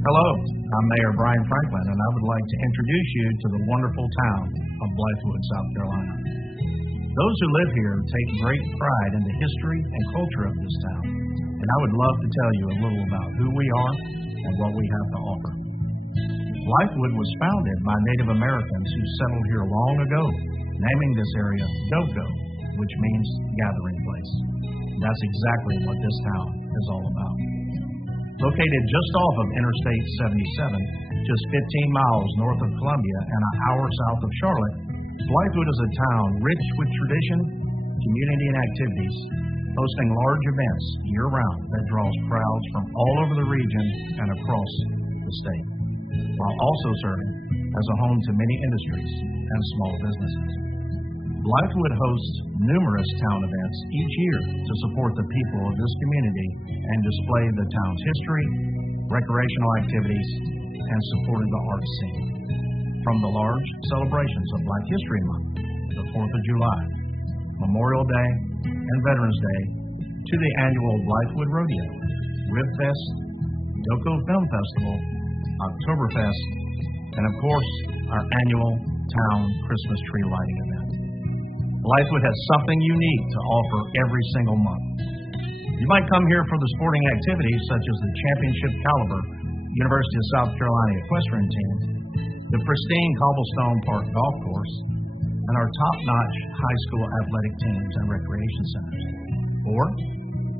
Hello, I'm Mayor Brian Franklin, and I would like to introduce you to the wonderful town of Blythewood, South Carolina. Those who live here take great pride in the history and culture of this town, and I would love to tell you a little about who we are and what we have to offer. Blythewood was founded by Native Americans who settled here long ago, naming this area Go-Go, which means gathering place. That's exactly what this town is all about. Located just off of Interstate 77, just 15 miles north of Columbia and an hour south of Charlotte, Blythewood is a town rich with tradition, community, and activities, hosting large events year-round that draws crowds from all over the region and across the state, while also serving as a home to many industries and small businesses. Blythewood hosts numerous town events each year to support the people of this community and display the town's history, recreational activities, and supported the arts scene. From the large celebrations of Black History Month, the 4th of July, Memorial Day, and Veterans Day, to the annual Blythewood Rodeo, Ribfest, Go-Go Film Festival, Oktoberfest, and of course, our annual town Christmas tree lighting event. Blythewood has something unique to offer every single month. You might come here for the sporting activities such as the championship caliber University of South Carolina equestrian team, the pristine Cobblestone Park golf course, and our top-notch high school athletic teams and recreation centers. Or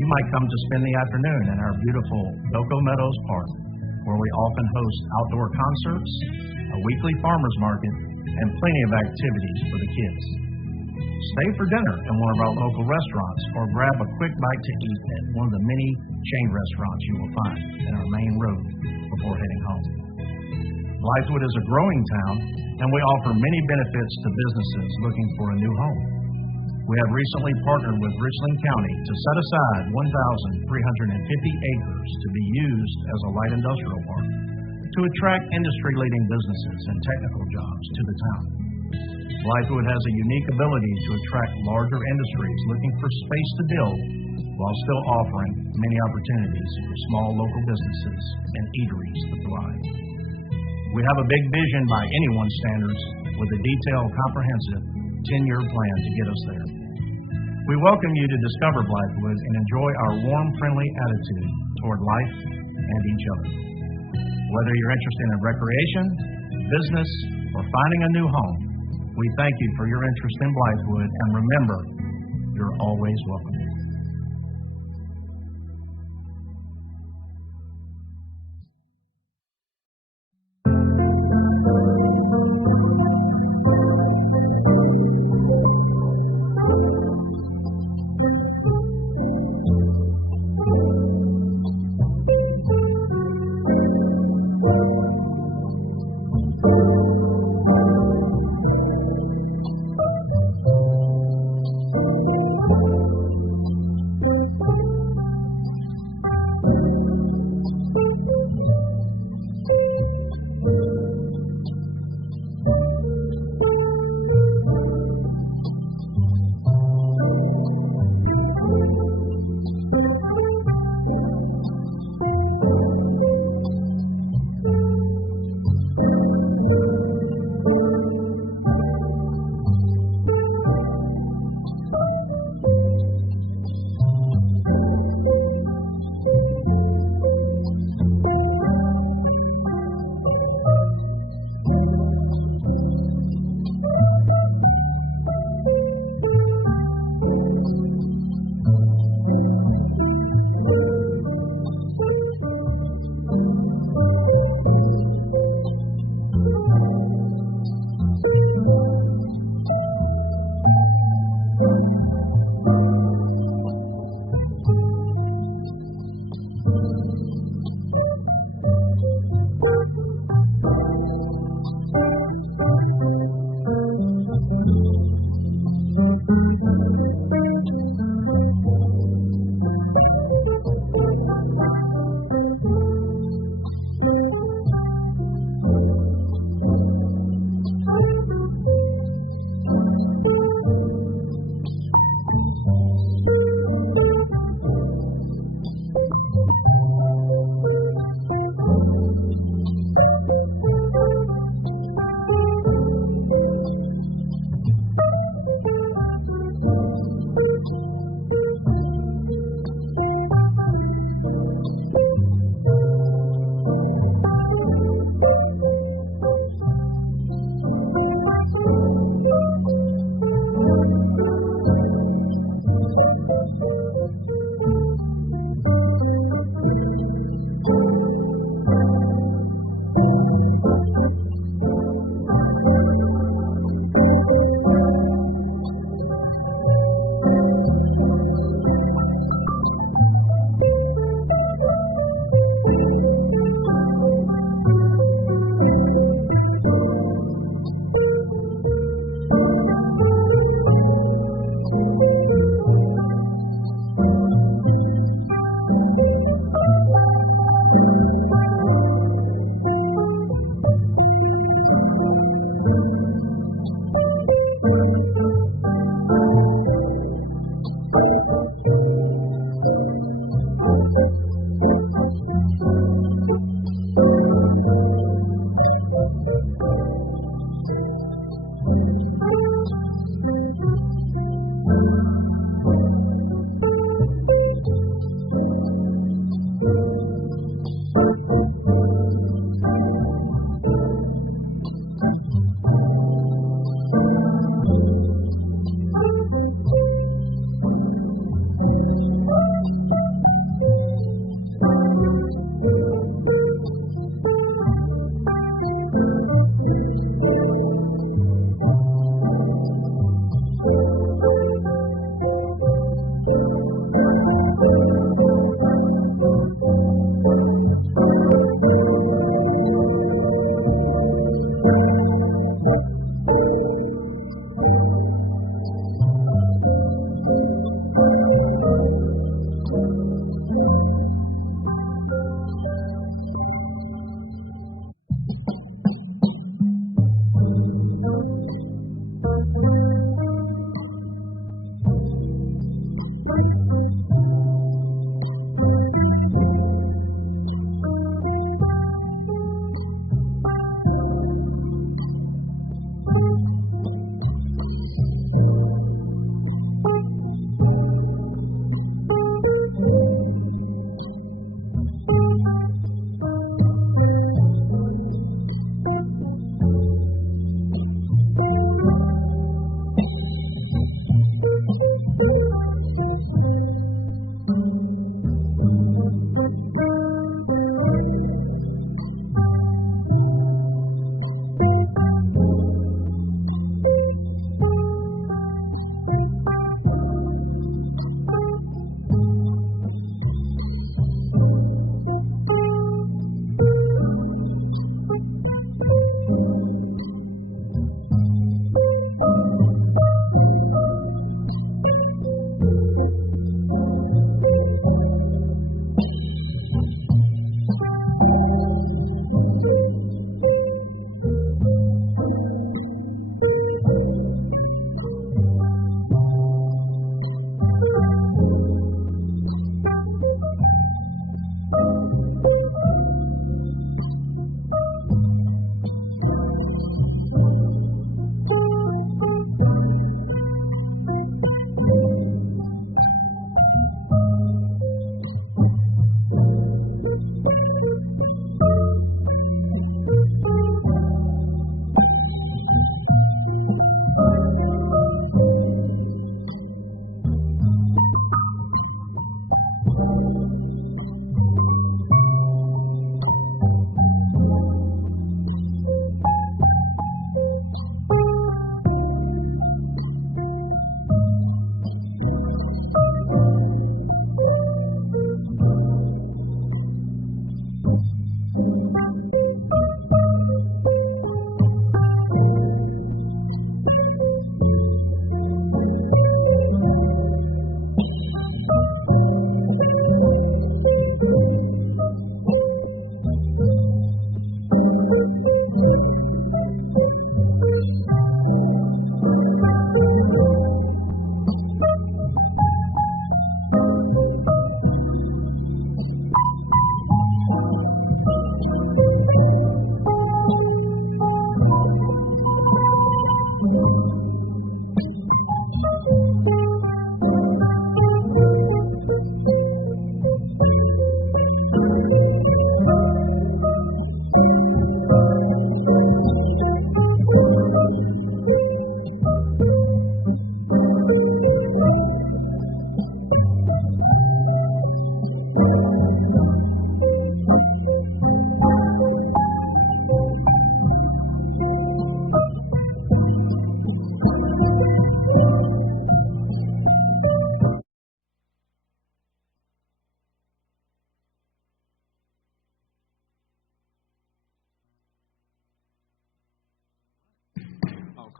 you might come to spend the afternoon in our beautiful Go-Go Meadows Park, where we often host outdoor concerts, a weekly farmers market, and plenty of activities for the kids. Stay for dinner in one of our local restaurants or grab a quick bite to eat at one of the many chain restaurants you will find in our main road before heading home. Blythewood is a growing town, and we offer many benefits to businesses looking for a new home. We have recently partnered with Richland County to set aside 1,350 acres to be used as a light industrial park to attract industry-leading businesses and technical jobs to the town. Blythewood has a unique ability to attract larger industries looking for space to build while still offering many opportunities for small local businesses and eateries to thrive. We have a big vision by anyone's standards with a detailed, comprehensive 10-year plan to get us there. We welcome you to discover Blythewood and enjoy our warm, friendly attitude toward life and each other. Whether you're interested in recreation, business, or finding a new home, we thank you for your interest in Blythewood, and remember, you're always welcome.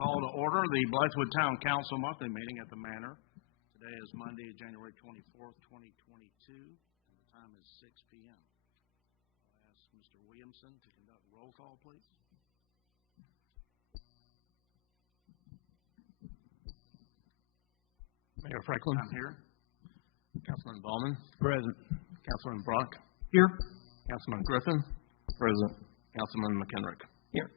Call to order the Blythewood Town Council monthly meeting at the Manor. Today is Monday, January 24th, 2022, and the time is 6 p.m. I'll ask Mr. Williamson to conduct roll call, please. Mayor Franklin. I'm here. Councilman Ballman. Present. Councilman Brock. Here. Councilman Griffin. Present. Councilman McKenrick. Here.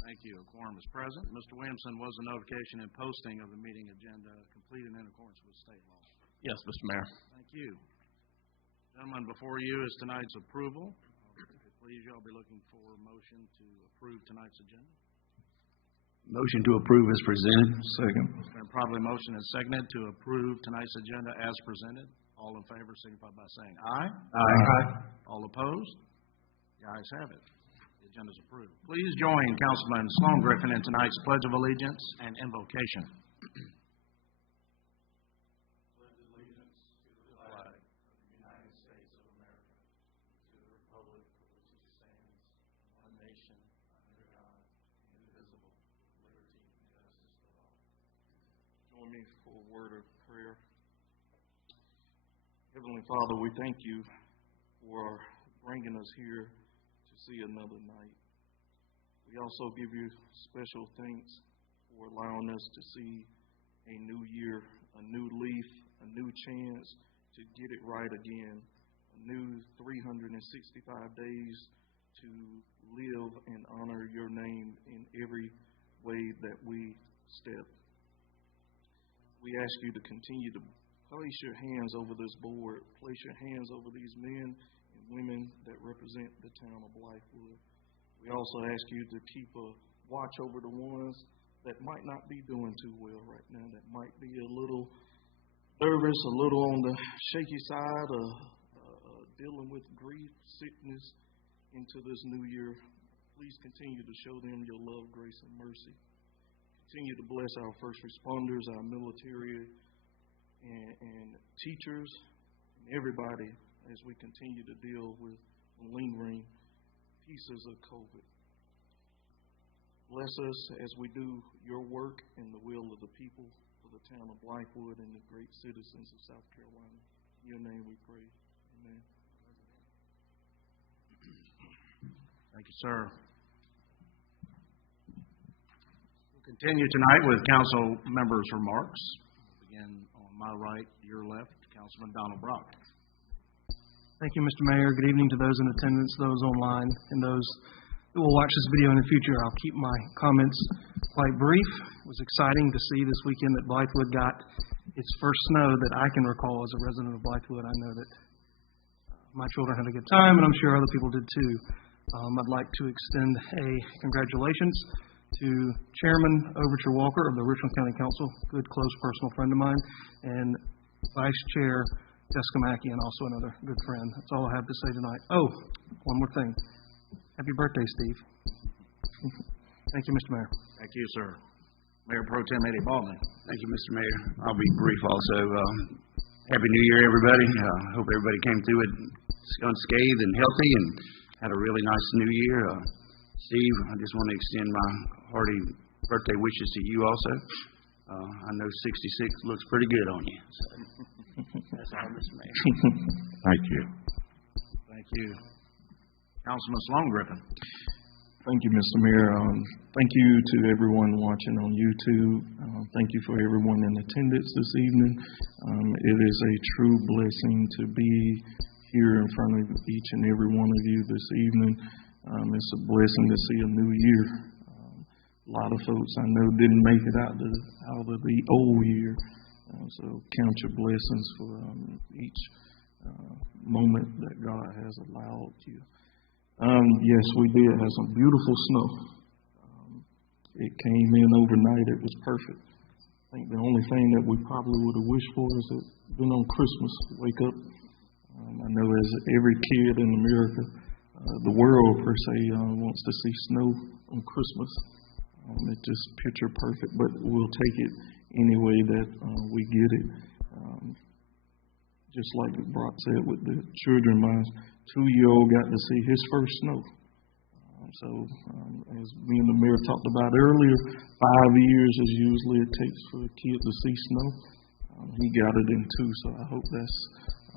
Thank you. A quorum is present. Mr. Williamson, was the notification and posting of the meeting agenda completed in accordance with state law? Yes, Mr. Mayor. Thank you. Gentlemen, before you is tonight's approval. Please, y'all be looking for a motion to approve tonight's agenda. Motion to approve is presented. Second. It's been properly motioned and seconded to approve tonight's agenda as presented. All in favor signify by saying aye. Aye. All opposed? The ayes have it. Agenda is approved. Please join Councilman Sloan Griffin in tonight's Pledge of Allegiance and invocation. Pledge allegiance to the flag of the United States of America, to the republic for which it stands, one nation, under God, indivisible, liberty and justice for all. Join me for a word of prayer. Heavenly Father, we thank you for bringing us here to see another night. We also give you special thanks for allowing us to see a new year, a new leaf, a new chance to get it right again, a new 365 days to live and honor your name in every way that we step. We ask you to continue to place your hands over this board, place your hands over these men and women that represent the town of Blythewood. We also ask you to keep a watch over the ones that might not be doing too well right now, that might be a little nervous, a little on the shaky side, dealing with grief, sickness into this new year. Please continue to show them your love, grace, and mercy. Continue to bless our first responders, our military, and teachers, and everybody as we continue to deal with the lingering pieces of COVID. Bless us as we do your work in the will of the people for the town of Blythewood and the great citizens of South Carolina. In your name we pray. Amen. Thank you, sir. We'll continue tonight with council members' remarks. We'll begin on my right, your left, Councilman Donald Brock. Thank you, Mr. Mayor. Good evening to those in attendance, those online, and those who will watch this video in the future. I'll keep my comments quite brief. It was exciting to see this weekend that Blythewood got its first snow that I can recall as a resident of Blythewood. I know that My children had a good time, and I'm sure other people did too. I'd like to extend a congratulations to Chairman Overture Walker of the Richland County Council, good close personal friend of mine, and Vice Chair Jessica Mackey, and also another good friend. That's all I have to say tonight. Oh, one more thing. Happy birthday, Steve. Thank you, Mr. Mayor. Thank you, sir. Mayor Pro Tem Eddie Baldwin. Thank you, Mr. Mayor. I'll be brief also. Happy New Year, everybody. Hope everybody came through it unscathed and healthy and had a really nice New Year. Steve, I just want to extend my hearty birthday wishes to you also. I know 66 looks pretty good on you. So that's all, Mr. Mayor. Thank you. Thank you. Councilman Sloan Griffin. Thank you, Mr. Mayor. Thank you to everyone watching on YouTube. Thank you for everyone in attendance this evening. It is a true blessing to be here in front of each and every one of you this evening. It's a blessing to see a new year. A lot of folks I know didn't make it out of the old year. So count your blessings for each moment that God has allowed you. Yes, we did have some beautiful snow. It came in overnight. It was perfect. I think the only thing that we probably would have wished for is it been on Christmas. Wake up. I know as every kid in America, the world per se, wants to see snow on Christmas. It's just picture perfect, but we'll take it any way that we get it. Just like Brock said with the children, my 2-year-old got to see his first snow. As me and the mayor talked about earlier, 5 years is usually it takes for a kid to see snow. He got it in 2, so I hope that's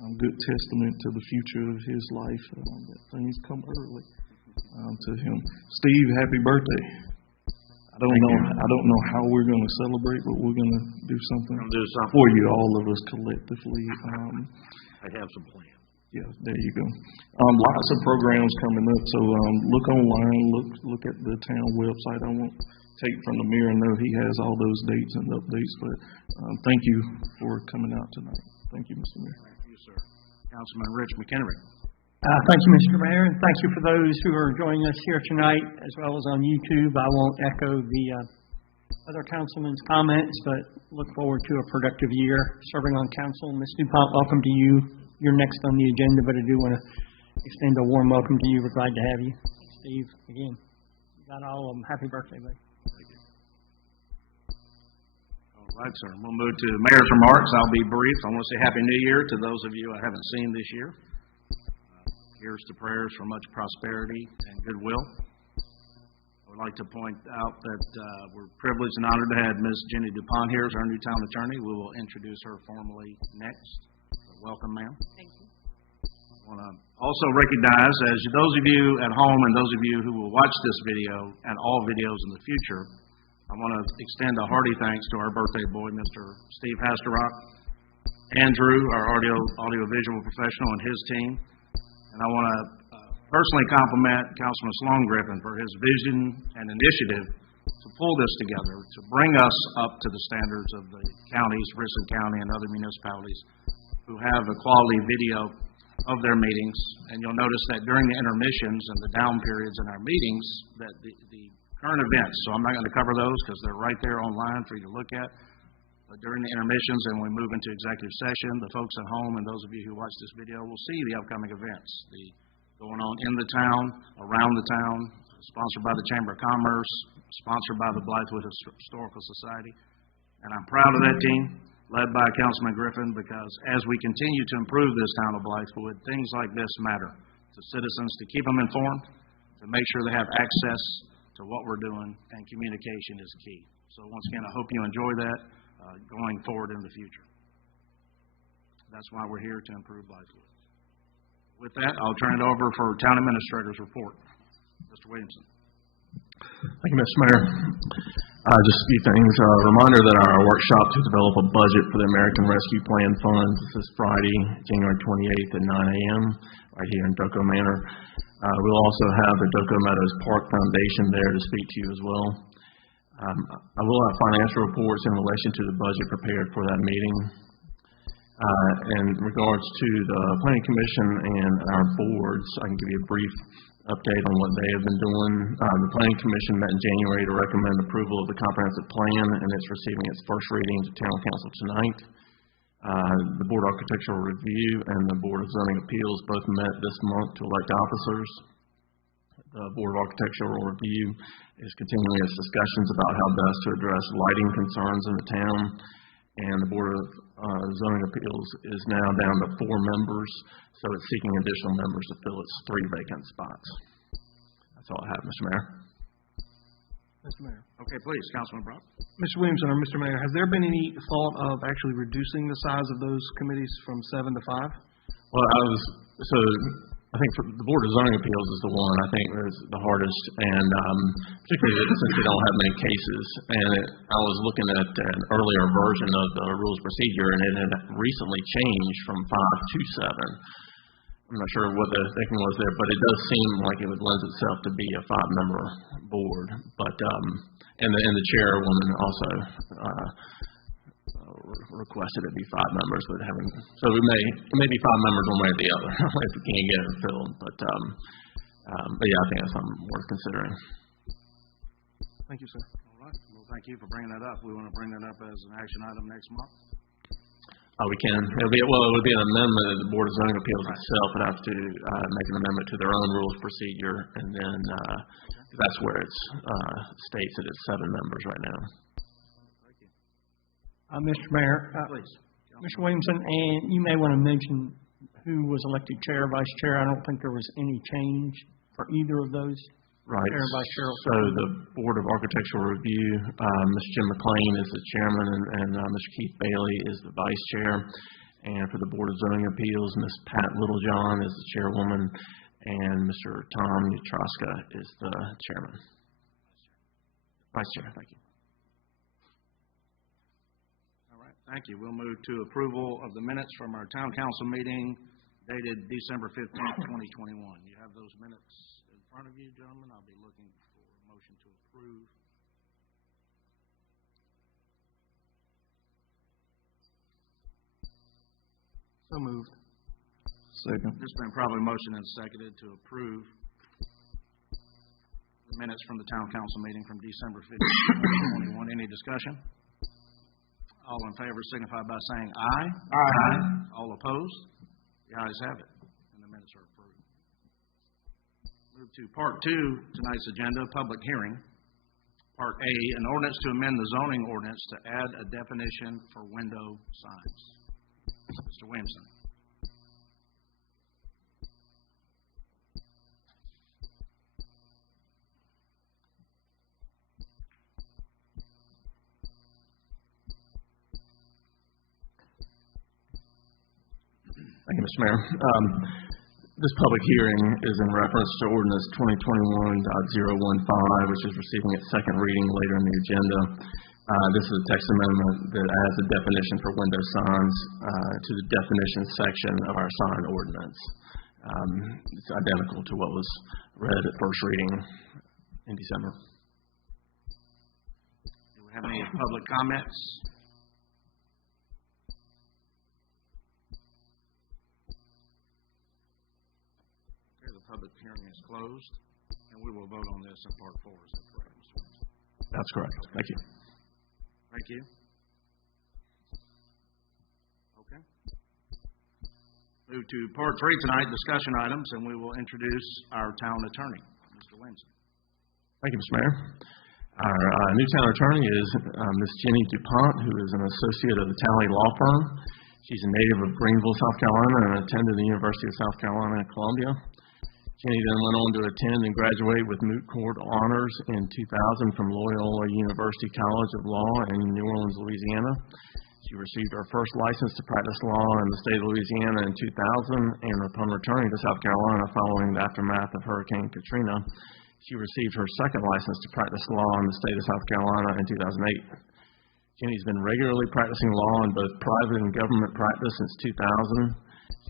a good testament to the future of his life, that things come early to him. Steve, happy birthday. I don't know how we're going to celebrate, but we're going to do something for you, all of us collectively. I have some plans. Yeah, there you go. Lots of programs coming up, so look online, look at the town website. I won't take from the mayor. I know he has all those dates and updates, but thank you for coming out tonight. Thank you, Mr. Mayor. Thank you, sir. Councilman Rich McHenry. Thank you, Mr. Mayor, and thank you for those who are joining us here tonight, as well as on YouTube. I won't echo the other councilman's comments, but look forward to a productive year serving on council. Ms. DuPont, welcome to you. You're next on the agenda, but I do want to extend a warm welcome to you. We're glad to have you. Steve, again, you got all of them. Happy birthday, buddy. Thank you. All right, sir. We'll move to the mayor's remarks. I'll be brief. I want to say Happy New Year to those of you I haven't seen this year. Here's to prayers for much prosperity and goodwill. I would like to point out that we're privileged and honored to have Ms. Jenny DuPont here as our new town attorney. We will introduce her formally next. Welcome, ma'am. Thank you. I want to also recognize, as those of you at home and those of you who will watch this video and all videos in the future, I want to extend a hearty thanks to our birthday boy, Mr. Steve Hasterock, Andrew, our audio-visual professional, and his team. And I want to personally compliment Councilman Sloan Griffin for his vision and initiative to pull this together, to bring us up to the standards of the counties, Richland County and other municipalities, who have a quality video of their meetings. And you'll notice that during the intermissions and the down periods in our meetings, that the current events, so I'm not going to cover those because they're right there online for you to look at. But during the intermissions and we move into executive session, the folks at home and those of you who watch this video will see the upcoming events, the going on in the town, around the town, sponsored by the Chamber of Commerce, sponsored by the Blythewood Historical Society. And I'm proud of that team, led by Councilman Griffin, because as we continue to improve this town of Blythewood, things like this matter to citizens, to keep them informed, to make sure they have access to what we're doing, and communication is key. So once again, I hope you enjoy that going forward in the future. That's why we're here to improve Blythewood. With that, I'll turn it over for Town Administrator's report. Mr. Williamson. Thank you, Mr. Mayor. Just a few things. A reminder that our workshop to develop a budget for the American Rescue Plan funds is Friday, January 28th at 9 a.m. right here in Doco Manor. We'll also have the Doco Meadows Park Foundation there to speak to you as well. I will have financial reports in relation to the budget prepared for that meeting. In regards to the Planning Commission and our boards, I can give you a brief update on what they have been doing. The Planning Commission met in January to recommend approval of the comprehensive plan, and it's receiving its first reading to Town Council tonight. The Board of Architectural Review and the Board of Zoning Appeals both met this month to elect officers. The Board of Architectural Review is continuing its discussions about how best to address lighting concerns in the town, and the Board of Zoning Appeals is now down to 4 members, so it's seeking additional members to fill its 3 vacant spots. That's all I have, Mr. Mayor. Mr. Mayor. Okay, please, Councilman Brock. Mr. Williamson or Mr. Mayor, has there been any thought of actually reducing the size of those committees from 7 to 5? Well, I think for the Board of Zoning Appeals is the one I think is the hardest, and particularly since we don't have many cases. And I was looking at an earlier version of the rules of procedure, and it had recently changed from 5 to 7. I'm not sure what the thinking was there, but it does seem like it would lend itself to be a 5-member board. But and the chairwoman also requested it be 5 members, but so it may be 5 members one way or the other if we can't get it filled. But yeah, I think that's something worth considering. Thank you, sir. All right. Well, thank you for bringing that up. We want to bring that up as an action item next month. We can. It would be an amendment of the Board of Zoning Appeals itself would have to make an amendment to their own rules of procedure, and then that's where it states that it's 7 members right now. Mr. Mayor, Please. Mr. Williamson, and you may want to mention who was elected chair, vice chair. I don't think there was any change for either of those. Right. Chair and vice chair. So the Board of Architectural Review, Mr. Jim McLean is the chairman, and Mr. Keith Bailey is the vice chair. And for the Board of Zoning Appeals, Ms. Pat Littlejohn is the chairwoman, and Mr. Tom Utroska is the chairman. Vice chair, thank you. Thank you. We'll move to approval of the minutes from our town council meeting dated December 15th, 2021. You have those minutes in front of you, gentlemen. I'll be looking for a motion to approve. So moved. Second. There's been probably motion and seconded to approve the minutes from the town council meeting from December 15th, 2021. Any discussion? All in favor signify by saying aye. Aye. All opposed? The ayes have it, and the minutes are approved. Move to Part 2, tonight's agenda, public hearing. Part A, an ordinance to amend the zoning ordinance to add a definition for window signs. Mr. Williamson. Thank you, Mr. Mayor. This public hearing is in reference to Ordinance 2021.015, which is receiving its second reading later in the agenda. This is a text amendment that adds a definition for window signs to the definition section of our sign ordinance. It's identical to what was read at first reading in December. Do we have any public comments? Public hearing is closed, and we will vote on this in Part 4. Is that correct, Mr. Williamson? That's correct. Thank you. Thank you. Okay. Move to Part 3 tonight, discussion items, and we will introduce our town attorney, Mr. Williamson. Thank you, Mr. Mayor. Our new town attorney is Ms. Jenny DuPont, who is an associate of the Talley Law Firm. She's a native of Greenville, South Carolina, and attended the University of South Carolina at Columbia. Jenny then went on to attend and graduate with moot court honors in 2000 from Loyola University College of Law in New Orleans, Louisiana. She received her first license to practice law in the state of Louisiana in 2000, and upon returning to South Carolina following the aftermath of Hurricane Katrina, she received her second license to practice law in the state of South Carolina in 2008. Jenny's been regularly practicing law in both private and government practice since 2000.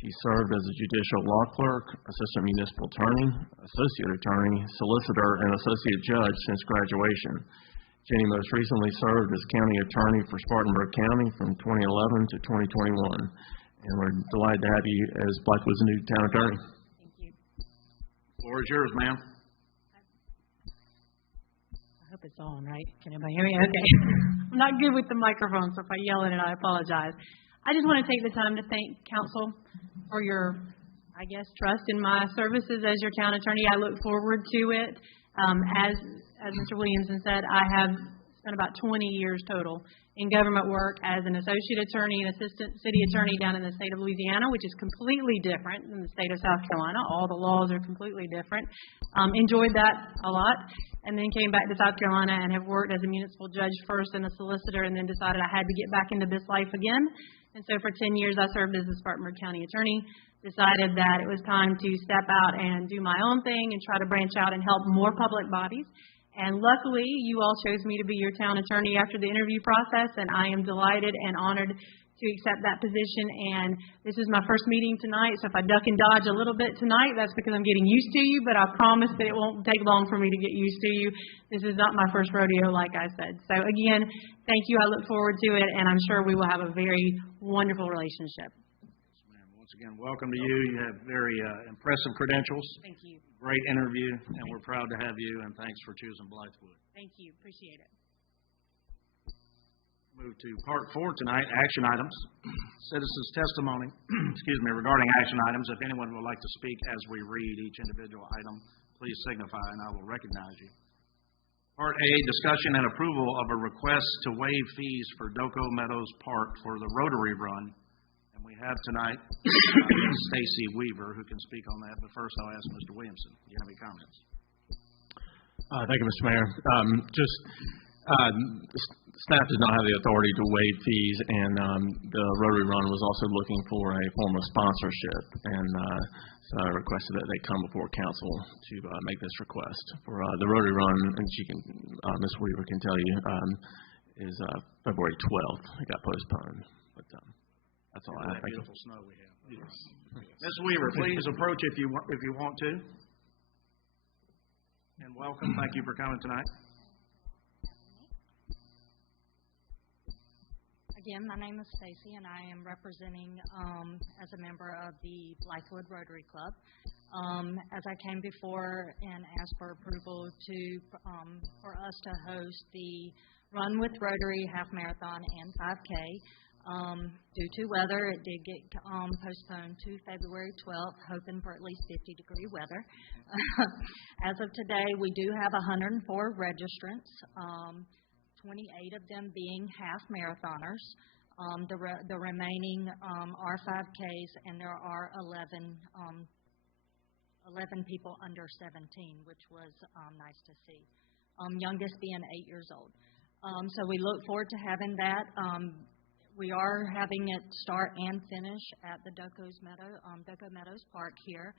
She served as a judicial law clerk, assistant municipal attorney, associate attorney, solicitor, and associate judge since graduation. Jenny most recently served as county attorney for Spartanburg County from 2011 to 2021. And we're delighted to have you as Blythewood's new town attorney. Thank you. Floor is yours, ma'am. I hope it's on, right? Can everybody hear me? Okay. I'm not good with the microphone, so if I yell at it, I apologize. I just want to take the time to thank council for your, I guess, trust in my services as your town attorney. I look forward to it. As Mr. Williamson said, I have spent about 20 years total in government work as an associate attorney and assistant city attorney down in the state of Louisiana, which is completely different than the state of South Carolina. All the laws are completely different. Enjoyed that a lot, and then came back to South Carolina and have worked as a municipal judge first and a solicitor, and then decided I had to get back into this life again. And so for 10 years, I served as the Spartanburg County attorney. Decided that it was time to step out and do my own thing and try to branch out and help more public bodies. And luckily, you all chose me to be your town attorney after the interview process, and I am delighted and honored to accept that position. And this is my first meeting tonight, so if I duck and dodge a little bit tonight, that's because I'm getting used to you, but I promise that it won't take long for me to get used to you. This is not my first rodeo, like I said. So again, thank you. I look forward to it, and I'm sure we will have a very wonderful relationship. Once again, welcome to you. You have very impressive credentials. Thank you. Great interview, and we're proud to have you, and thanks for choosing Blythewood. Thank you. Appreciate it. Move to part 4 tonight, action items. Citizens' testimony, regarding action items. If anyone would like to speak as we read each individual item, please signify, and I will recognize you. Part A, discussion and approval of a request to waive fees for Doco Meadows Park for the Rotary Run. We have tonight Stacy Weaver, who can speak on that. But first, I'll ask Mr. Williamson. Do you have any comments? Thank you, Mr. Mayor. Staff does not have the authority to waive fees, and the Rotary Run was also looking for a form of sponsorship, and so I requested that they come before council to make this request. For the Rotary Run, and Ms. Weaver can tell you, is February 12th. It got postponed, but that's all I have. Beautiful snow we have. Yes. Ms. Weaver, please approach if you want to. And welcome. Thank you for coming tonight. Again, my name is Stacy, and I am representing as a member of the Blythewood Rotary Club. As I came before and asked for approval for us to host the Run with Rotary Half Marathon and 5K. Due to weather, it did get postponed to February 12th, hoping for at least 50-degree weather. As of today, we do have 104 registrants, 28 of them being half marathoners. The remaining are 5Ks, and there are 11 people under 17, which was nice to see. Youngest being 8 years old. So we look forward to having that. We are having it start and finish at the Doco Meadows Park here,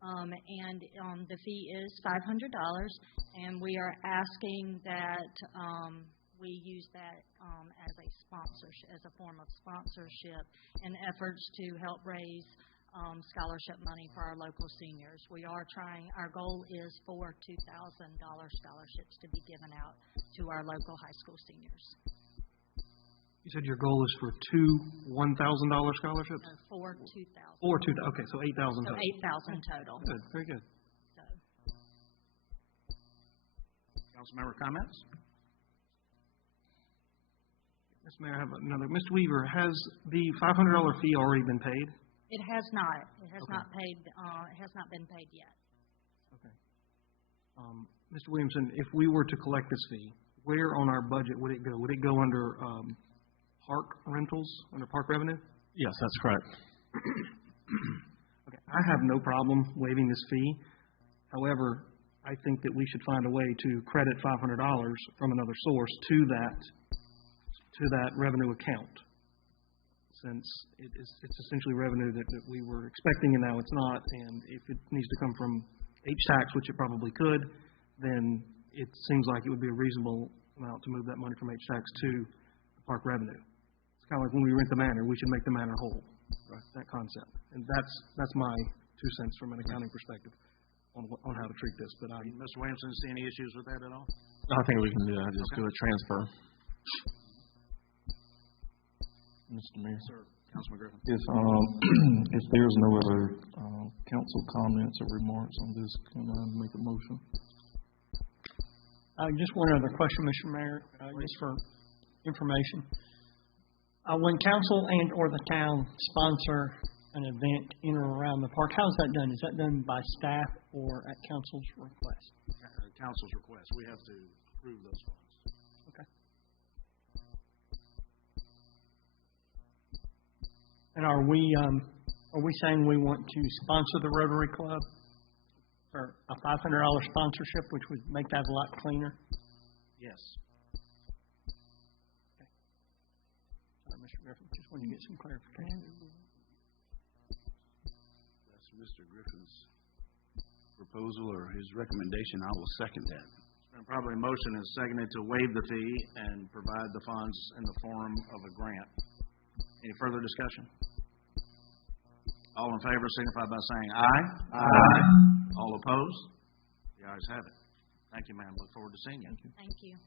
and the fee is $500, and we are asking that we use that as a sponsorship, as a form of sponsorship, in efforts to help raise scholarship money for our local seniors. We are trying. Our goal is for $2,000 scholarships to be given out to our local high school seniors. You said your goal is for two $1,000 scholarships? No, for 2,000. Or 2,000. Okay, so 8,000 So total. 8,000 total. Good, very good. So. Councilmember comments? Mr. Mayor, I have another. Mr. Weaver, has the $500 fee already been paid? It has not. It has Okay. not paid. It has not been paid yet. Okay. Mr. Williamson, if we were to collect this fee, where on our budget would it go? Would it go under park rentals, under park revenue? Yes, that's correct. Okay. I have no problem waiving this fee. However, I think that we should find a way to credit $500 from another source to that revenue account, since it's essentially revenue that we were expecting and now it's not. And if it needs to come from H-tax, which it probably could, then it seems like it would be a reasonable amount to move that money from H-tax to the park revenue. It's kind of like when we rent the manor, we should make the manor whole, right? That concept. And that's my 2 cents from an accounting perspective on how to treat this. But Mr. Williamson, see any issues with that at all? I think we can do that, just do a transfer. Mr. Mayor. Sir, Councilman Griffin. If there's no other council comments or remarks on this, can I make a motion? Just one other question, Mr. Mayor, just for information. When council and or the town sponsor an event in or around the park, how is that done? Is that done by staff or at council's request? Council's request. We have to approve those funds. Okay. And are we saying we want to sponsor the Rotary Club for a $500 sponsorship, which would make that a lot cleaner? Yes. Okay. Sorry, Mr. Griffin, just wanted to get some clarification. That's Mr. Griffin's proposal or his recommendation. I will second that. And probably a motion is seconded to waive the fee and provide the funds in the form of a grant. Any further discussion? All in favor signify by saying aye. Aye. All opposed? The ayes have it. Thank you, ma'am. Look forward to seeing you. Thank you.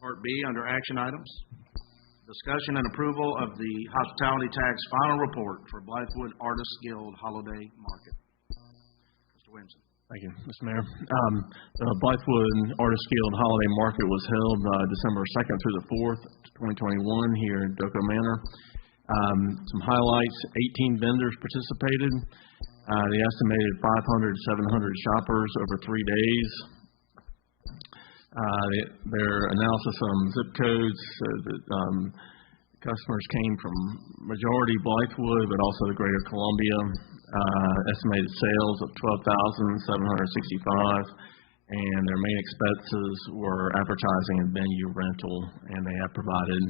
Part B, under action items. Discussion and approval of the hospitality tax final report for Blythewood Artists Guild Holiday Market. Mr. Williamson. Thank you, Mr. Mayor. The Blythewood Artists Guild Holiday Market was held December 2nd through the 4th, 2021 here in Doco Manor. Some highlights, 18 vendors participated. They estimated 500 to 700 shoppers over 3 days. Their analysis on zip codes, customers came from majority Blythewood, but also the greater Columbia. Estimated sales of $12,765, and their main expenses were advertising and venue rental, and they have provided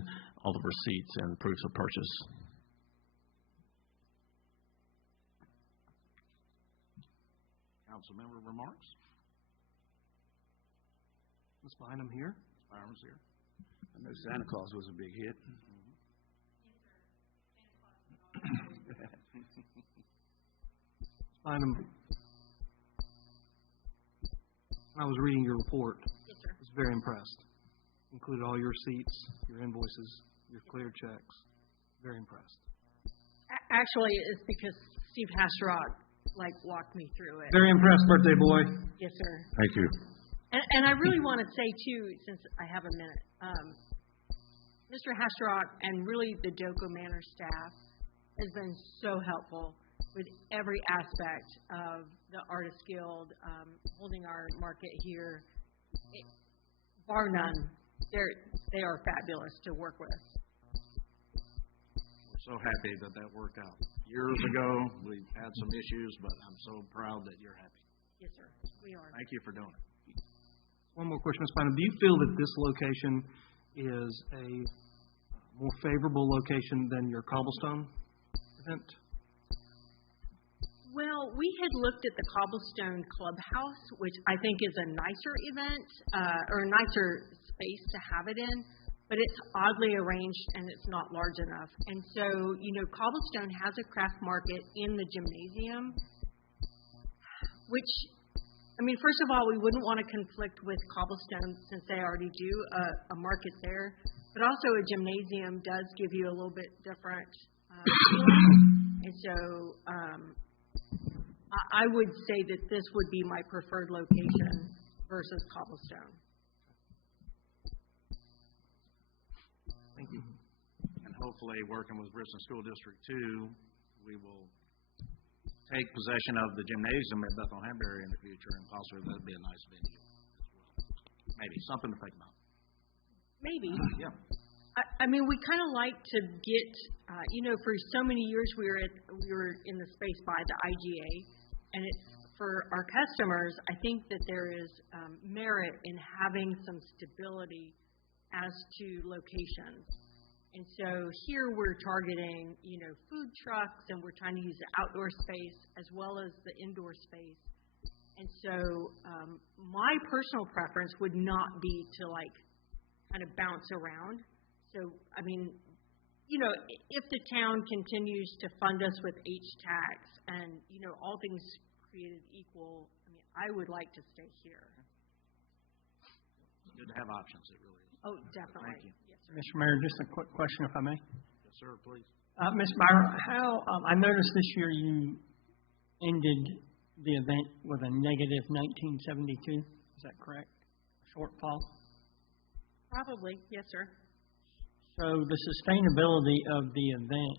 all the receipts and proofs of purchase. Council member remarks? Ms. Bynum here. Byram's here. I know Santa Claus was a big hit. Bynum, I was reading your report. Yes, sir. I was very impressed. Included all your receipts, your invoices, your clear checks. Very impressed. Actually, it's because Steve Hastrock, walked me through it. Very impressed, birthday boy. Yes, sir. Thank you. And I really want to say, too, since I have a minute, Mr. Hastrock and really the Doco Manor staff has been so helpful with every aspect of the Artist Guild, holding our market here. Bar none, they are fabulous to work with. We're so happy that worked out. Years ago, we had some issues, but I'm so proud that you're happy. Yes, sir. We are. Thank you for doing it. One more question, Ms. Bynum. Do you feel that this location is a more favorable location than your Cobblestone event? Well, we had looked at the Cobblestone Clubhouse, which I think is a nicer event, or a nicer space to have it in, but it's oddly arranged and it's not large enough. And so, Cobblestone has a craft market in the gymnasium, which, first of all, we wouldn't want to conflict with Cobblestone since they already do a market there, but also a gymnasium does give you a little bit different feeling. And so, I would say that this would be my preferred location versus Cobblestone. Thank you. And hopefully, working with Bristol School District 2, we will take possession of the gymnasium at Bethel Hanbury in the future, and possibly that would be a nice venue as well. Maybe something to think about. Maybe. Yeah. We kind of like to get, for so many years we were in the space by the IGA, and it's for our customers. I think that there is merit in having some stability as to locations. And so here we're targeting, food trucks, and we're trying to use the outdoor space as well as the indoor space. And so my personal preference would not be to kind of bounce around. So, if the town continues to fund us with HTAX and, all things created equal, I would like to stay here. It's good to have options, it really is. Oh, definitely. Thank you. Yes, sir. Mr. Mayor, just a quick question, if I may. Yes, sir, please. Ms. Byron, I noticed this year you ended the event with a negative 1972. Is that correct? Shortfall? Probably, yes, sir. So the sustainability of the event,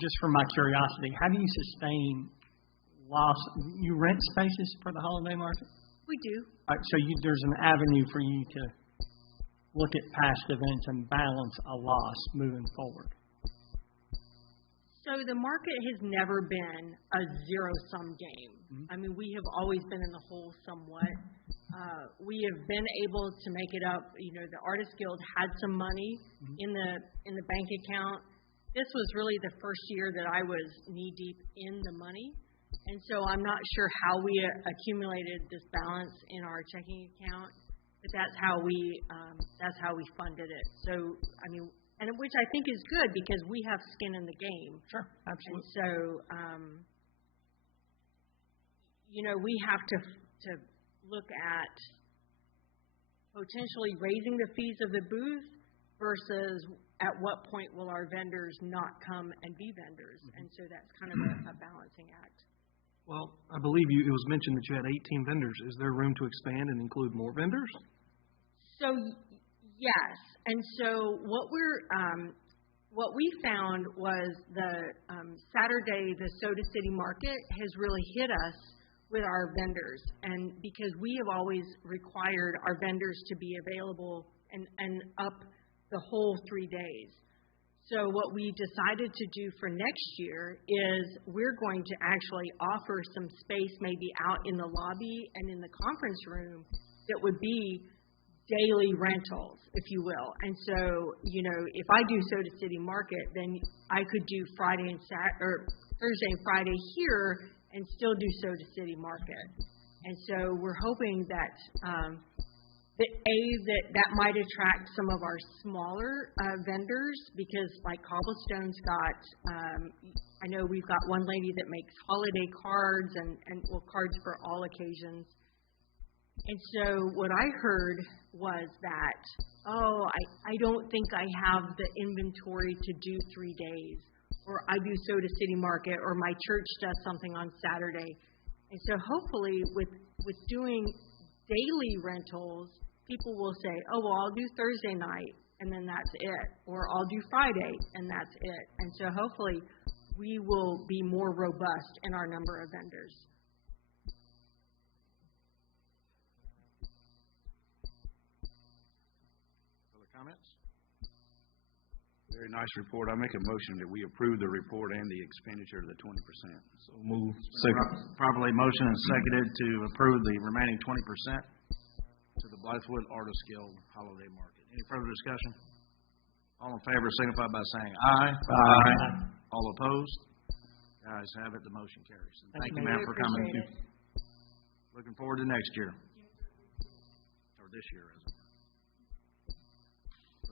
just for my curiosity, how do you sustain loss? You rent spaces for the holiday market? We do. So there's an avenue for you to look at past events and balance a loss moving forward. So the market has never been a zero-sum game. I mean, we have always been in the hole somewhat. We have been able to make it up. You know, the Artist Guild had some money in the bank account. This was really the first year that I was knee-deep in the money. And so I'm not sure how we accumulated this balance in our checking account, but that's how we funded it. So, I mean, and which I think is good because we have skin in the game. Sure, absolutely. And so, you know, we have to look at potentially raising the fees of the booth versus at what point will our vendors not come and be vendors. And so that's kind of a balancing act. Well, I believe it was mentioned that you had 18 vendors. Is there room to expand and include more vendors? So, yes. And so what we found was the Saturday, the Soda City Market has really hit us with our vendors. And because we have always required our vendors to be available and up the whole 3 days. So what we decided to do for next year is we're going to actually offer some space maybe out in the lobby and in the conference room that would be daily rentals, if you will. And so, you know, if I do Soda City Market, then I could do Thursday and Friday here and still do Soda City Market. And so we're hoping that that might attract some of our smaller vendors because like Cobblestone's got, I know we've got one lady that makes holiday cards and cards for all occasions. And so what I heard was that, I don't think I have the inventory to do 3 days, or I do Soda City Market, or my church does something on Saturday. And so hopefully with doing daily rentals, people will say, I'll do Thursday night, and then that's it. Or I'll do Friday, and that's it. And so hopefully we will be more robust in our number of vendors. Other comments? Very nice report. I make a motion that we approve the report and the expenditure of the 20%. So move. Properly motion and seconded to approve the remaining 20% to the Blythewood Artist Guild Holiday Market. Any further discussion? All in favor signify by saying aye. Aye. All opposed? The ayes have it. The motion carries. And thank you, ma'am, for coming. Looking forward to next year. Or this year, as it were.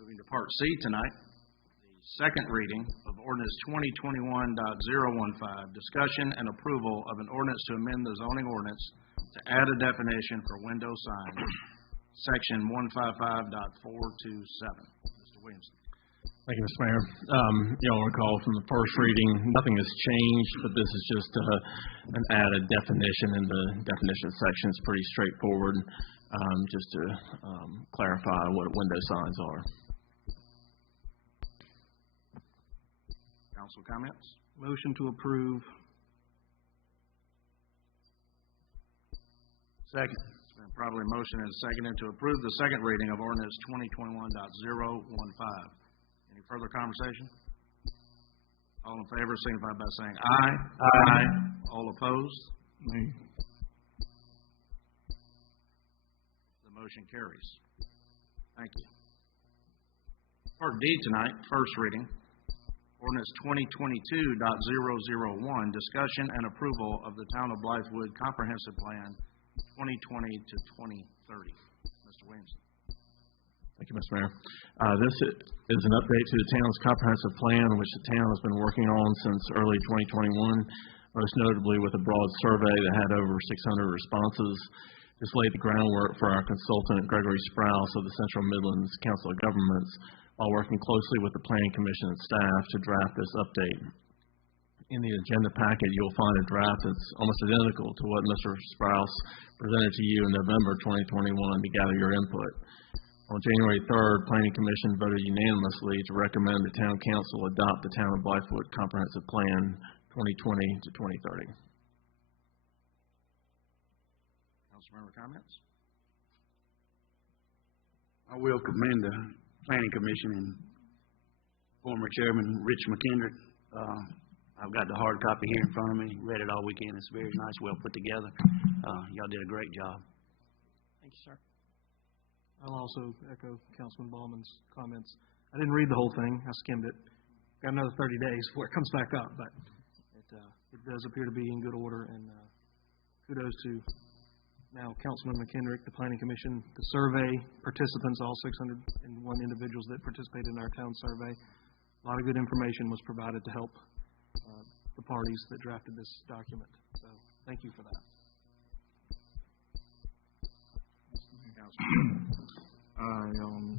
Moving to Part C tonight. Second reading of Ordinance 2021.015, discussion and approval of an ordinance to amend the zoning ordinance to add a definition for window signs, Section 155.427. Mr. Williamson. Thank you, Mr. Mayor. You'll recall from the first reading, nothing has changed, but this is just an added definition, and the definition section is pretty straightforward, just to clarify what window signs are. Council comments? Motion to approve. Second. It's been probably motion and seconded to approve the second reading of Ordinance 2021.015. Any further conversation? All in favor signify by saying aye. Aye. All opposed? Me. The motion carries. Thank you. Part D tonight, first reading. Ordinance 2022.001, discussion and approval of the Town of Blythewood Comprehensive Plan 2020 to 2030. Mr. Williamson. Thank you, Mr. Mayor. This is an update to the town's comprehensive plan, which the town has been working on since early 2021. most notably with a broad survey that had over 600 responses. This laid the groundwork for our consultant, Gregory Sprouse of the Central Midlands Council of Governments, while working closely with the Planning Commission and staff to draft this update. In the agenda packet, you'll find a draft that's almost identical to what Mr. Sprouse presented to you in November 2021 to gather your input. On January 3rd, Planning Commission voted unanimously to recommend the Town Council adopt the Town of Blythewood Comprehensive Plan 2020 to 2030. Councilmember comments? I will commend the Planning Commission and former Chairman Rich McKendrick. I've got the hard copy here in front of me, read it all weekend. It's very nice, well put together. Y'all did a great job. Thank you, sir. I'll also echo Councilman Ballman's comments. I didn't read the whole thing. I skimmed it. Got another 30 days before it comes back up, but it does appear to be in good order, and kudos to now Councilman McKendrick, the Planning Commission, the survey participants, all 601 individuals that participated in our town survey. A lot of good information was provided to help the parties that drafted this document. So thank you for that.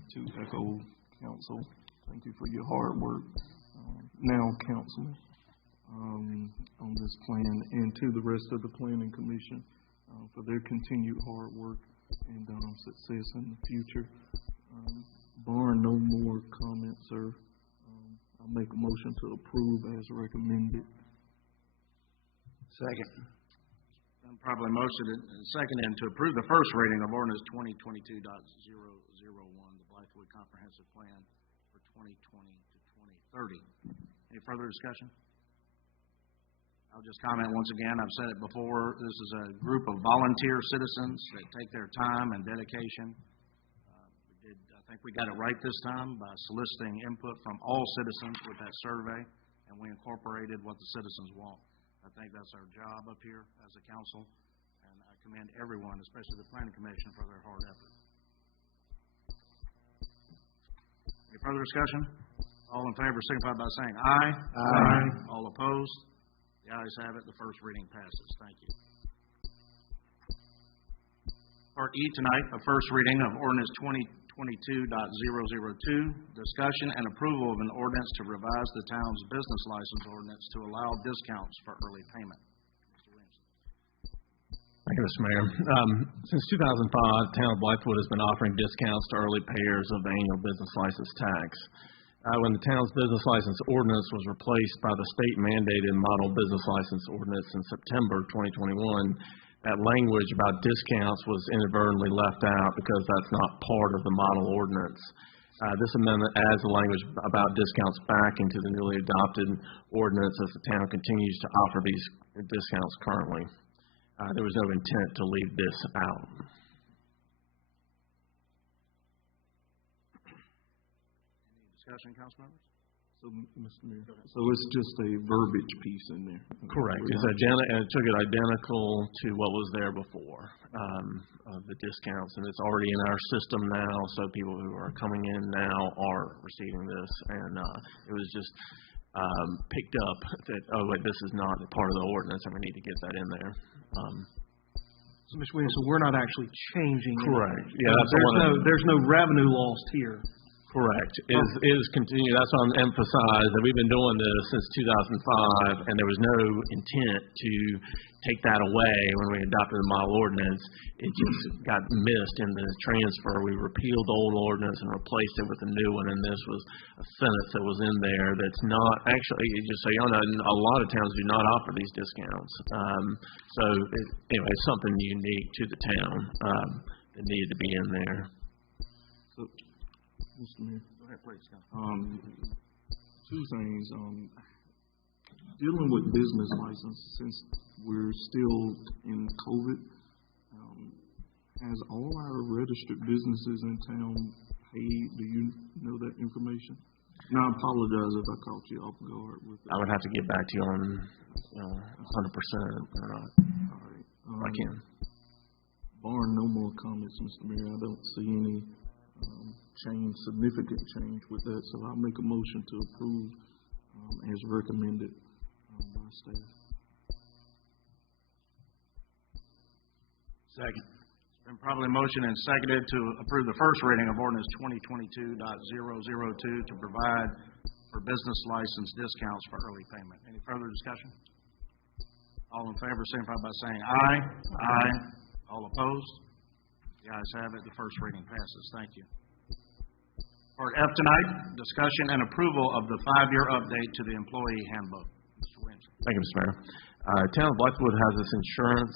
To echo council, thank you for your hard work, now councilman, on this plan, and to the rest of the Planning Commission for their continued hard work and success in the future. Barring no more comments, sir, I'll make a motion to approve as recommended. Second. Probably motion and second to approve the first reading of ordinance 2022.001, the Blythewood Comprehensive Plan for 2020 to 2030. Any further discussion? I'll just comment once again. I've said it before. This is a group of volunteer citizens that take their time and dedication. I think we got it right this time by soliciting input from all citizens with that survey, and we incorporated what the citizens want. I think that's our job up here as a council, and I commend everyone, especially the Planning Commission, for their hard effort. Any further discussion? All in favor signify by saying aye. Aye. All opposed? The ayes have it. The first reading passes. Thank you. Part E tonight, a first reading of ordinance 2022.002, discussion and approval of an ordinance to revise the town's business license ordinance to allow discounts for early payment. Thank you, Mr. Mayor. Since 2005, the town of Blythewood has been offering discounts to early payers of the annual business license tax. When the town's business license ordinance was replaced by the state-mandated model business license ordinance in September 2021, that language about discounts was inadvertently left out because that's not part of the model ordinance. This amendment adds the language about discounts back into the newly adopted ordinance as the town continues to offer these discounts currently. There was no intent to leave this out. Any discussion, council members? So, Mr. Mayor, so it's just a verbiage piece in there. Correct. It's and it took it identical to what was there before, the discounts, and it's already in our system now, so people who are coming in now are receiving this, and it was just picked up that, oh, wait, this is not part of the ordinance, and we need to get that in there. So, Mr. Williams, so we're not actually changing Correct. Anything. Yeah, there's no revenue lost here. Correct. Is continue. That's why I'm emphasized that we've been doing this since 2005, and there was no intent to take that away when we adopted the model ordinance. It just got missed in the transfer. We repealed the old ordinance and replaced it with a new one, and this was a sentence that was in there that's not actually. Just so y'all know, a lot of towns do not offer these discounts. So anyway, it's something unique to the town that needed to be in there. So, Mr. Mayor. Go ahead, please. Two things. Dealing with business license, since we're still in COVID, has all our registered businesses in town paid? Do you know that information? Now, I apologize if I caught you off guard with that. I would have to get back to you on 100% or not. All right. I can. Barring no more comments, Mr. Mayor, I don't see any significant change with that, so I'll make a motion to approve as recommended by staff. Second. It's been probably motioned and seconded to approve the first reading of ordinance 2022.002 to provide for business license discounts for early payment. Any further discussion? All in favor, signify by saying aye. Aye. All opposed? The ayes have it. The first reading passes. Thank you. Part F tonight, discussion and approval of the 5-year update to the employee handbook. Mr. Williamson. Thank you, Mr. Mayor. Town of Blythewood has this insurance,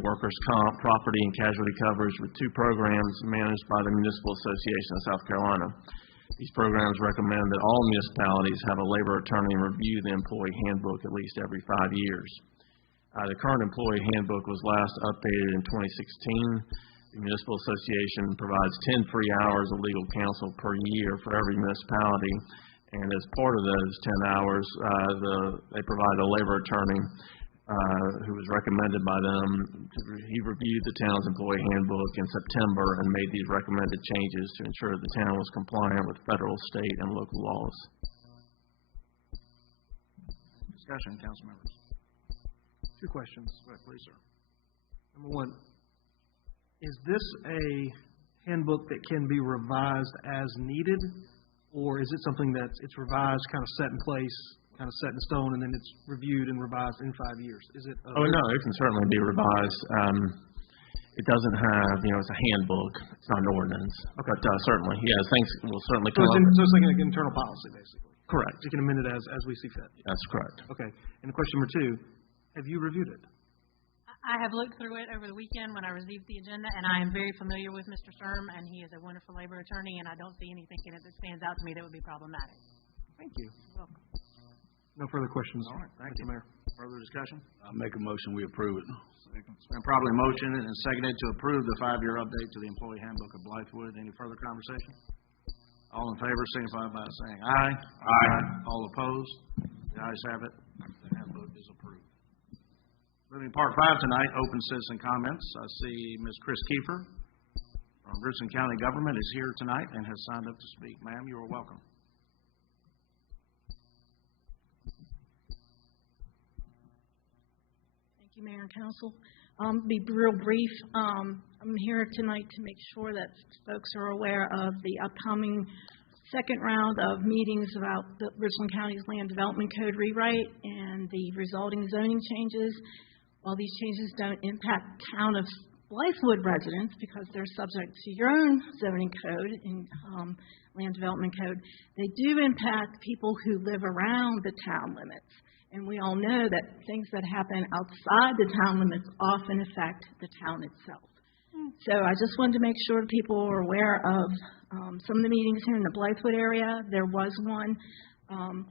workers' comp, property, and casualty coverage with 2 programs managed by the Municipal Association of South Carolina. These programs recommend that all municipalities have a labor attorney review the employee handbook at least every 5 years. The current employee handbook was last updated in 2016. The Municipal Association provides 10 free hours of legal counsel per year for every municipality. And as part of those 10 hours, they provide a labor attorney who was recommended by them. He reviewed the town's employee handbook in September and made these recommended changes to ensure the town was compliant with federal, state, and local laws. Discussion, council members. 2 questions. Go ahead, please, sir. Number 1, is this a handbook that can be revised as needed, or is it something that's revised, kind of set in place, kind of set in stone, and then it's reviewed and revised in 5 years? Is it? No, it can certainly be revised. It doesn't have, it's a handbook. It's not an ordinance. Okay. But certainly, things will certainly come up. So it's like an internal policy, basically. Correct. You can amend it as we see fit. That's correct. Okay. And question number 2, have you reviewed it? I have looked through it over the weekend when I received the agenda, and I am very familiar with Mr. Sturm, and he is a wonderful labor attorney, and I don't see anything in it that stands out to me that would be problematic. Thank you. You're welcome. No further questions. All right, thank you, Mayor. Further discussion? I'll make a motion, we approve it. It's been probably motioned and seconded to approve the 5-year update to the employee handbook of Blythewood. Any further conversation? All in favor, signify by saying aye. Aye. All opposed? The ayes have it. The handbook is approved. Moving part 5 tonight, open citizen comments. I see Ms. Chris Kiefer from Richland County Government is here tonight and has signed up to speak. Ma'am, you are welcome. Thank you, Mayor and Council. Be real brief. I'm here tonight to make sure that folks are aware of the upcoming second round of meetings about the Richland County's Land Development Code rewrite and the resulting zoning changes. While these changes don't impact town of Blythewood residents because they're subject to your own zoning code and land development code, they do impact people who live around the town limits. And we all know that things that happen outside the town limits often affect the town itself. So I just wanted to make sure people are aware of some of the meetings here in the Blythewood area. There was one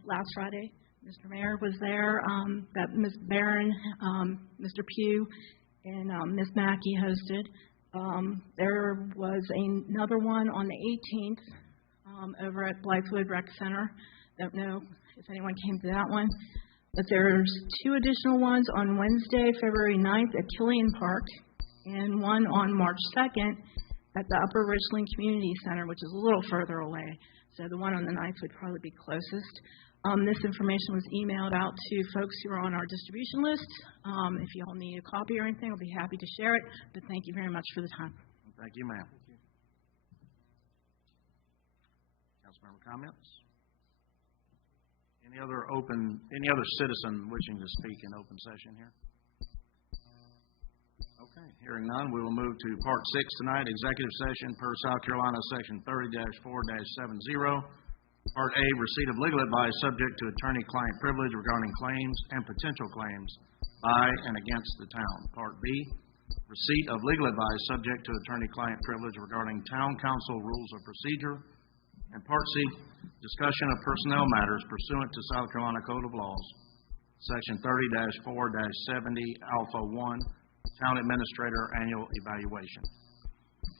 last Friday. Mr. Mayor was there, that Ms. Barron, Mr. Pugh, and Ms. Mackey hosted. There was another one on the 18th over at Blythewood Rec Center. Don't know if anyone came to that one. But there's 2 additional ones on Wednesday, February 9th at Killian Park, and one on March 2nd at the Upper Richland Community Center, which is a little further away. So the one on the 9th would probably be closest. This information was emailed out to folks who are on our distribution list. If you all need a copy or anything, I'll be happy to share it. But thank you very much for the time. Thank you, ma'am. Councilmember comments? Any other citizen wishing to speak in open session here? Okay, hearing none, we will move to part 6 tonight, executive session per South Carolina section 30-4-70. Part A, receipt of legal advice subject to attorney-client privilege regarding claims and potential claims by and against the town. Part B, receipt of legal advice subject to attorney-client privilege regarding town council rules of procedure. And Part C, discussion of personnel matters pursuant to South Carolina Code of Laws, section 30-4-70, Alpha 1, Town Administrator Annual Evaluation.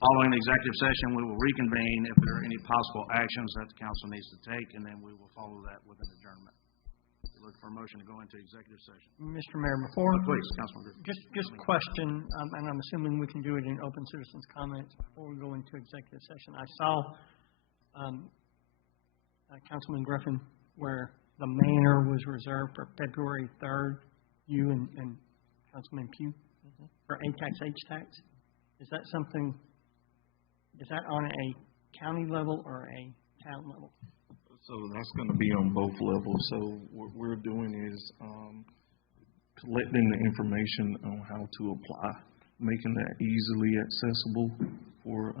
Following the executive session, we will reconvene if there are any possible actions that the council needs to take, and then we will follow that with an adjournment. We look for a motion to go into executive session. Mr. Mayor, before please, Councilman Griffin. Just question, and I'm assuming we can do it in open citizens comments before we go into executive session. I saw Councilman Griffin where the manor was reserved for February 3rd. You and Councilman Pugh. for A-tax, H-tax? Is that something, is that on a county level or a town level? So that's going to be on both levels. So what we're doing is collecting the information on how to apply, making that easily accessible for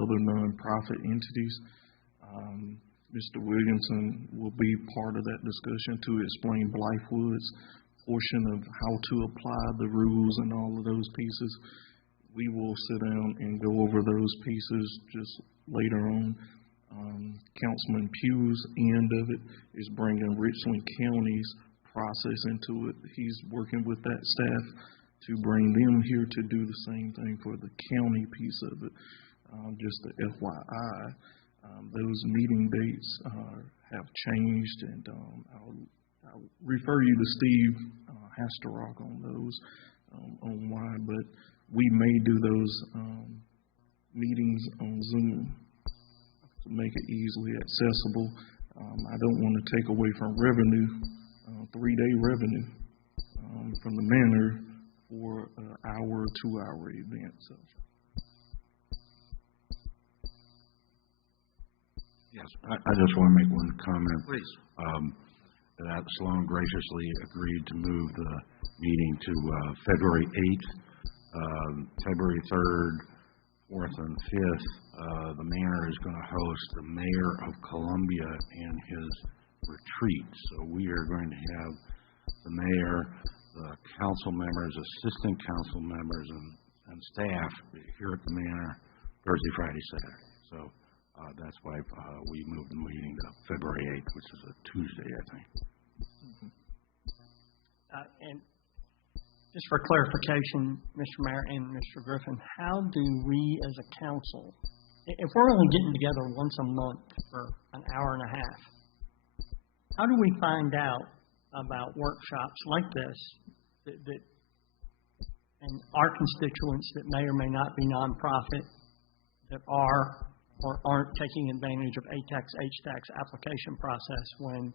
other nonprofit entities. Mr. Williamson will be part of that discussion to explain Blythewood's portion of how to apply the rules and all of those pieces. We will sit down and go over those pieces just later on. Councilman Pugh's end of it is bringing Richland County's process into it. He's working with that staff to bring them here to do the same thing for the county piece of it. Just the FYI, those meeting dates have changed, and I'll refer you to Steve Hasterrock on those, on why, but we may do those meetings on Zoom to make it easily accessible. I don't want to take away from revenue, 3-day revenue from the manor for an hour or 2-hour event. So. Yes, I just want to make one comment. Please. That Sloan graciously agreed to move the meeting to February 8th, February 3rd, 4th, and 5th. The manor is going to host the mayor of Columbia in his retreat. So we are going to have the mayor, the council members, assistant council members, and staff here at the manor Thursday, Friday, Saturday. So that's why we moved the meeting to February 8th, which is a Tuesday, I think. And just for clarification, Mr. Mayor and Mr. Griffin, how do we as a council, if we're only getting together once a month for an hour and a half, how do we find out about workshops like this that and our constituents that may or may not be nonprofit, that are or aren't taking advantage of A-tax, H-tax application process when,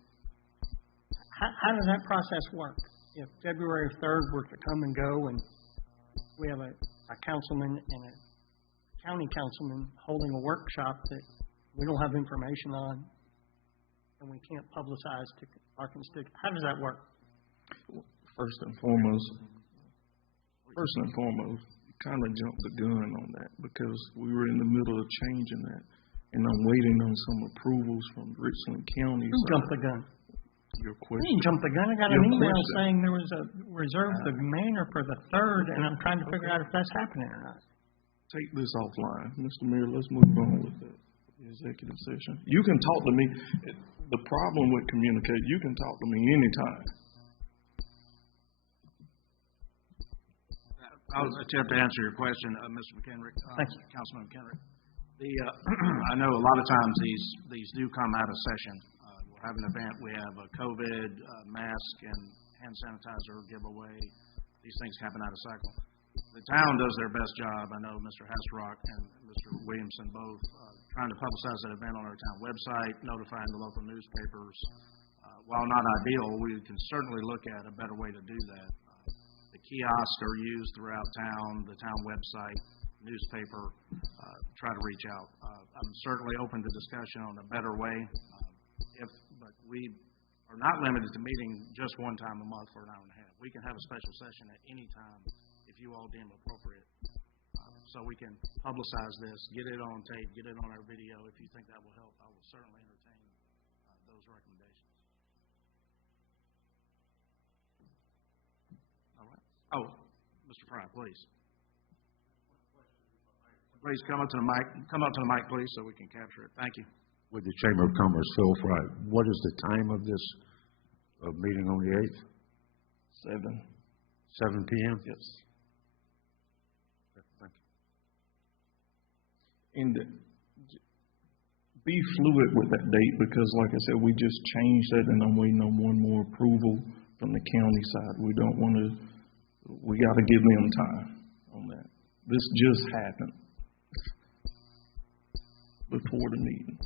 how does that process work? If February 3rd were to come and go and we have a councilman and a county councilman holding a workshop that we don't have information on and we can't publicize to our constituents, how does that work? First and foremost, you kind of jumped the gun on that because we were in the middle of changing that, and I'm waiting on some approvals from Richland County. Who jumped the gun? Your I question. didn't jump the gun. I got an email saying there was a reserve the manor for the 3rd, and I'm trying to figure out if that's happening or not. Take this offline. Mr. Mayor, let's move on with the executive session. You can talk to me. The problem with communicate, you can talk to me anytime. I'll attempt to answer your question, Mr. McHenry. Thank you. Councilman McHenry. I know a lot of times these do come out of session. We'll have an event, we have a COVID mask and hand sanitizer giveaway. These things happen out of cycle. The town does their best job. I know Mr. Hasterrock and Mr. Williamson both trying to publicize that event on our town website, notifying the local newspapers. While not ideal, we can certainly look at a better way to do that. The kiosks are used throughout town, the town website, newspaper, try to reach out. I'm certainly open to discussion on a better way, but we are not limited to meeting just one time a month for an hour and a half. We can have a special session at any time if you all deem appropriate. So we can publicize this, get it on tape, get it on our video. If you think that will help, I will certainly entertain those recommendations. All right. Oh, Mr. Fry, please. Please come up to the mic, please, so we can capture it. Thank you. With the Chamber of Commerce, Phil Fry, what is the time of this meeting on the 8th? 7 p.m.? Yes. Thank you. And be fluid with that date because, like I said, we just changed that, and I'm waiting on one more approval from the county side. We don't want to. We got to give them time on that. This just happened before the meeting.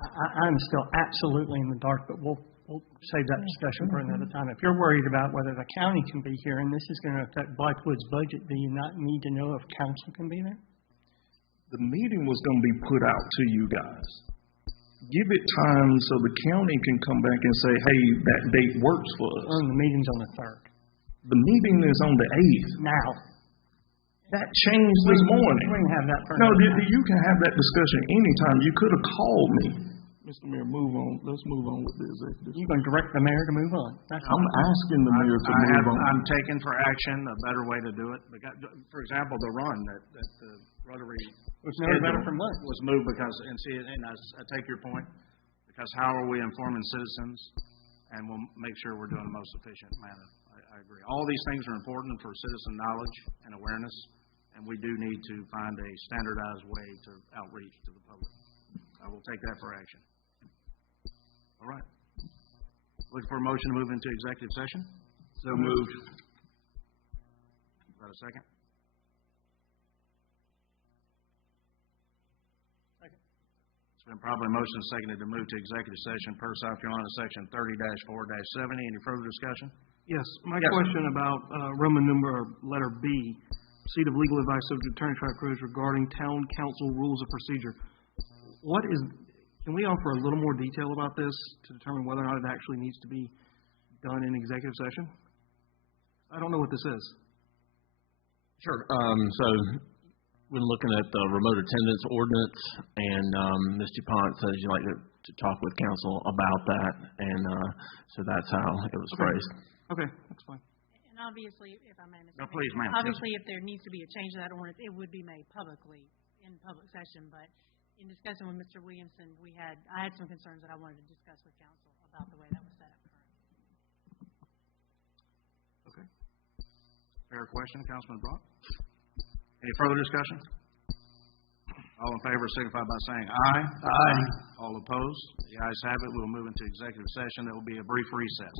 I'm still absolutely in the dark, but we'll we'll save that discussion for another time. If you're worried about whether the county can be here, and this is going to affect Blythewood's budget, do you not need to know if council can be there? The meeting was going to be put out to you guys. Give it time so the county can come back and say, hey, that date works for us. The meeting's on the 3rd. The meeting is on the 8th. Now. That changed this morning. We can have that for No, another time. you can have that discussion anytime. You could have called me. Mr. Mayor, move on. Let's move on with this. You're going to direct the mayor to move on. I'm asking the mayor to move on. I'm taking for action a better way to do it. For example, the run that the Rotary was better for months. Was moved because, and I take your point, because how are we informing citizens, and we'll make sure we're doing the most efficient manner. I agree. All these things are important for citizen knowledge and awareness, and we do need to find a standardized way to outreach to the public. I will take that for action. All right. Looking for a motion to move into executive session? So moved. Is that a second? It's been probably motion and seconded to move to executive session per South Carolina Section 30-4-70. Any further discussion? Yes, my question about Roman number letter B, receipt of legal advice of the attorney-client privilege regarding town council rules of procedure. Can we offer a little more detail about this to determine whether or not it actually needs to be done in executive session? I don't know what this is. Sure. So we're looking at the remote attendance ordinance, and Ms. DuPont says you'd like to talk with council about that, and so that's how it was phrased. Okay, that's fine. And obviously, if I may, No, please, ma'am. obviously, if there needs to be a change to that ordinance, it would be made publicly in public session, but in discussing with Mr. Williamson, I had some concerns that I wanted to discuss with council about the way that was set up currently. Okay. Fair question, Councilman Brock. Any further discussion? All in favor signify by saying aye. Aye. All opposed? The ayes have it. We'll move into executive session. There will be a brief recess.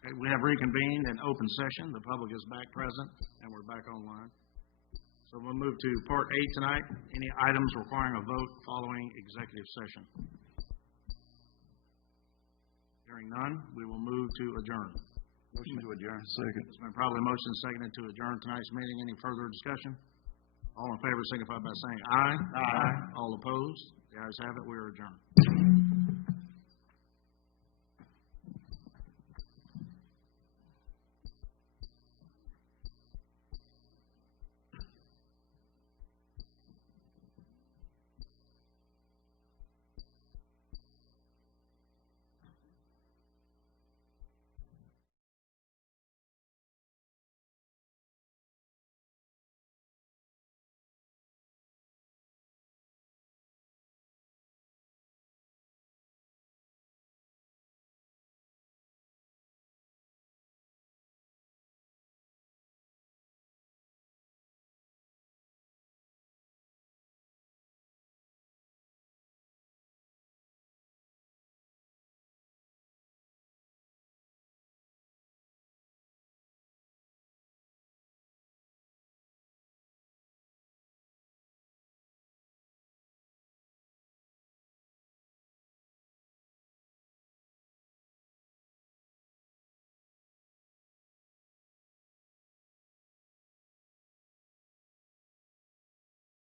Okay, we have reconvened in open session. The public is back present, and we're back online. So we'll move to Part 8 tonight. Any items requiring a vote following executive session? Hearing none, we will move to adjourn. Motion to adjourn. Second. It's been probably motion seconded to adjourn tonight's meeting. Any further discussion? All in favor signify by saying aye. Aye. All opposed? The ayes have it. We are adjourned.